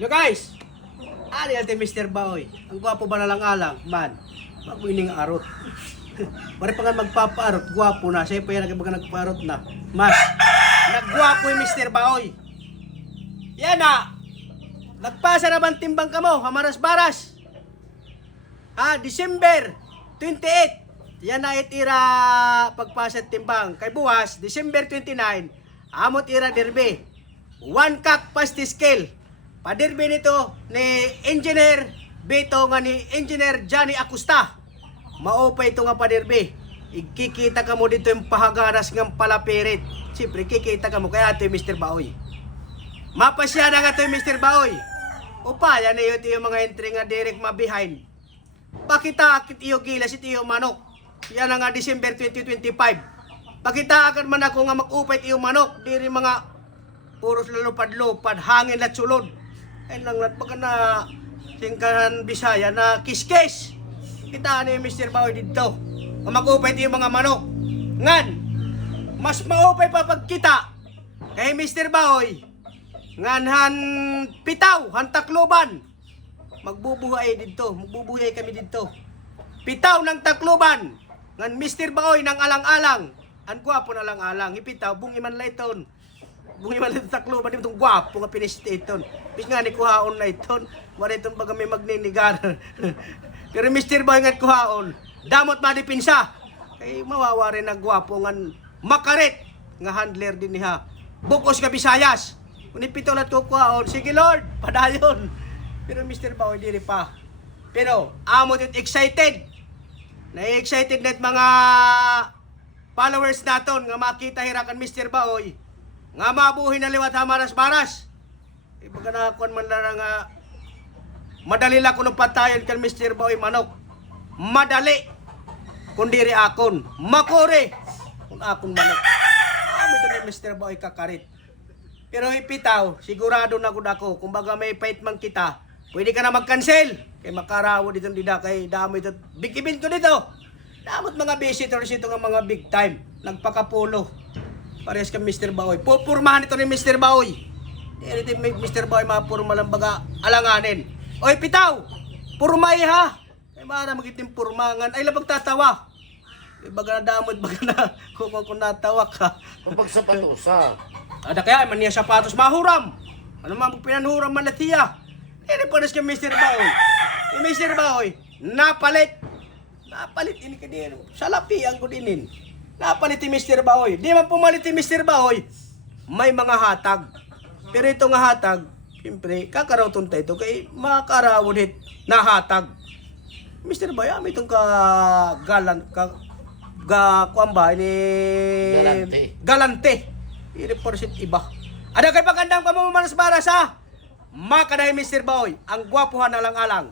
Yo guys, ari ate Mr. Baoy. Ang gwapo ba na lang alang, man. Mabuining arot. Pare pa nga magpapaarot, gwapo na. Siya pa yan nagpaarot na. Mas, naggwapo yung Mr. Baoy. Yan na. Nagpasa naman timbang ka mo, hamaras-baras. December 28. Yan na itira pagpasa timbang. Kay buwas, December 29, amot ira derby. 1 kak pasti scale. Paderby nito ni Engineer Beto nga ni Engineer Johnny Acosta. Maupay ito nga paderby. Ikikita ka mo dito yung pahagaras ng palapirit. Siyempre, kikita ka mo. Kaya ito yung Mr. Baoy. Mapasya na nga ito yung Mr. Baoy. Upa, yan na yung mga entry nga direct ma-behind. Pakita akit iyo gilas ito yung manok. Yan na nga December 2025. Pakita akit man ako nga mag-upay iyo manok. Diri mga puros lalupad-lupad, hangin at sulod. Ayun lang nat pagka na singkahan Bisaya na kiskes. Kita ni Mr. Baoy dito. Kung mag-upay yung mga manok. Ngan, mas maupay pa pagkita kay Mr. Baoy. Nganhan pitaw, hantakluban. Magbubuhay dito, magbubuhay kami dito. Pitaw ng takluban. Ngan Mr. Baoy ng alang-alang. Ang gwapo na lang-alang. Ipitaw, bungi man layton. Bungi man layton takluban. Itong gwapo nga pinestiton. Bis nga ni kuhaon na iton. Wala itong baga may magninigar. Pero Mr. Baoy nga kuhaon. Damot madipinsa. Kay mawawari na gwapo nga makaret. Nga handler din niya. Bukos ka Bisayas. Kung ipitaw na ito kuhaon. Sige Lord, padayon. Pero Mr. Baoy diri pa. Pero amot it excited. Na-excited net mga followers naton nga makita hirakan Mr. Baoy. Nga mabuhi na liwat hamaras-baras. Ibaga na kon man lang nga madali lang kuno patayon kan Mr. Baoy manok. Madali. Kundiri akon. Makore. Kung akon manok. Ito ni Mr. Baoy kakarit. Pero ipitaw, sigurado na gud ako. Kung baga may fight man kita, pwede ka na mag-cancel. Kay makarawo dito dida kay damo ito. Big event ko dito. Damot mga visitors ito nga mga big time. Nagpakapulo. Parehas ka Mr. Baoy. Pupurmahan ito ni Mr. Baoy. Ito Mr. Baoy mapurma lang baga alanganin. Oy pitaw! Purmay ha! Kay mara magitim purmangan. Ay labag tatawa. Baga na damot baga na kung natawa ka. Kapag sapatosa. Ada kaya man niya sapatos mahuram. Ano man pinanhuram man na tiya. Ini pares ka Mr. Baoy. Mr. Baoy, napalit. Napalit ini ka din. Salapi ang gudinin. Napalit ni Mr. Baoy. Di man pumalit ni Mr. Baoy. May mga hatag. Pero ito nga hatag, siyempre, kakarawton tayo ito kay makarawon na hatag. Mr. Baoy, itong kagalan, kuwan ba, ini... Galante. Galante. I-reporsit iba. Ada kay pagandang pamamanas-baras ha? Makadahi Mr. Baoy, ang gwapuhan na lang alang.